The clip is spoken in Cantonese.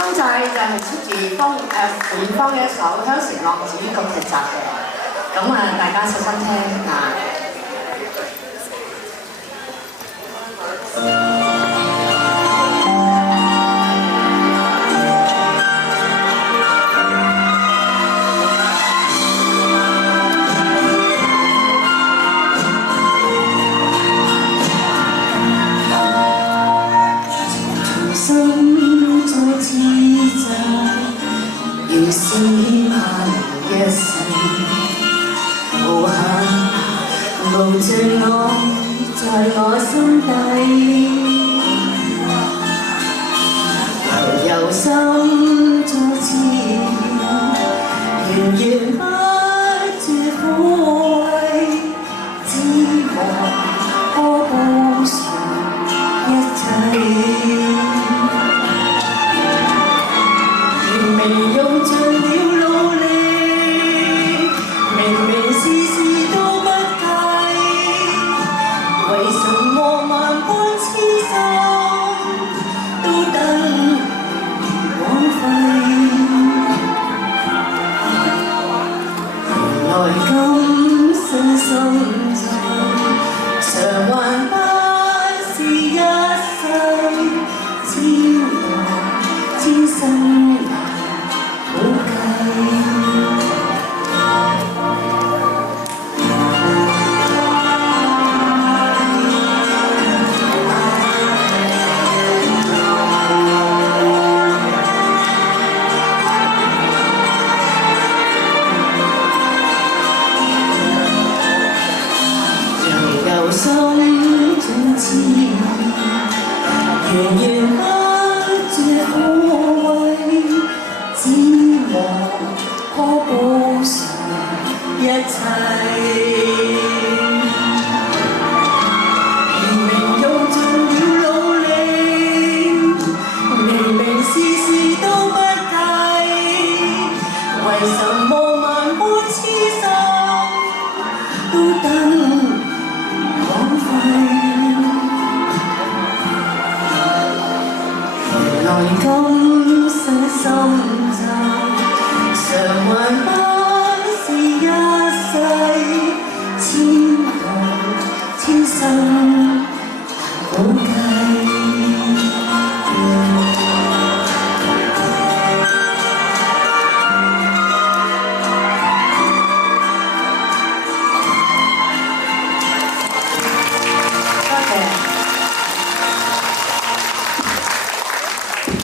生仔就係出自梅艷芳嘅一首《香城浪子》個劇集嘅，咁大家細心聽啊！要先牽下你一世，無限無盡愛在我心底，由心再次源源不絕撫慰，只望可補償一切。明用盡了努力，明事事都不計，為什麼萬般痴心都等枉費？原來今生心就償還不是一世，千代千生。由心總知源源不絕撫慰，只望可補償一切。明用盡了努力，明事事都不計，為什麼萬般痴心都等枉費？原來今生心就償還不是一世，千代千生。